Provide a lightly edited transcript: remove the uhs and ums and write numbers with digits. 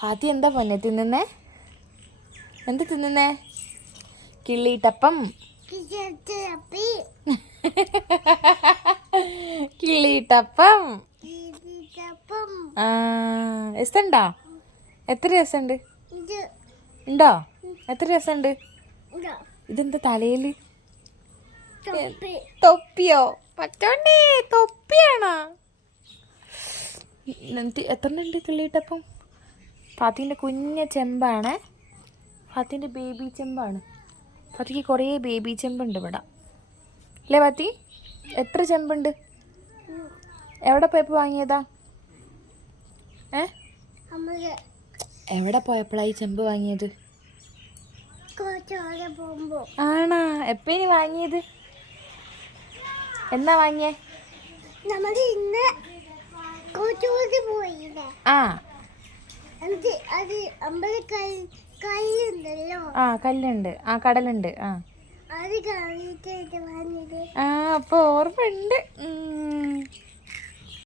ഫാത്തി എന്താ പൊന്നെ തിന്നുന്നേ? എന്ത് തിന്നുന്നേ? കിള്ളിട്ടപ്പം. കിള്ളിട്ടപ്പം. രസമുണ്ടോ? എത്ര രസമുണ്ട്? ഉണ്ടോ? എത്ര രസമുണ്ട്? ഇതെന്താ തലയില്? തൊപ്പിയോ? പറ്റോണ്ടേ തൊപ്പിയാണോ? എത്ര ഉണ്ട് കിള്ളിട്ടപ്പം? ഫാത്തിൻ്റെ കുഞ്ഞ ചെമ്പാണ്. ഫാത്തിൻ്റെ ബേബി ചെമ്പാണ്. ഫാത്തിക്ക് കുറേ ബേബി ചെമ്പുണ്ട് ഇവിടെ അല്ലേ ഫാത്തി? എത്ര ചെമ്പുണ്ട്? എവിടെ പോയപ്പോൾ വാങ്ങിയതാ? എവിടെ പോയപ്പോഴാണ് ഈ ചെമ്പ് വാങ്ങിയത്? ആണാ? എപ്പോഴാണ് വാങ്ങിയത്? എന്നാ വാങ്ങിയേ? ആ കല്ലുണ്ട്. ആ കടലുണ്ട്. ആ അപ്പോൾ ഓർമ്മയുണ്ട്.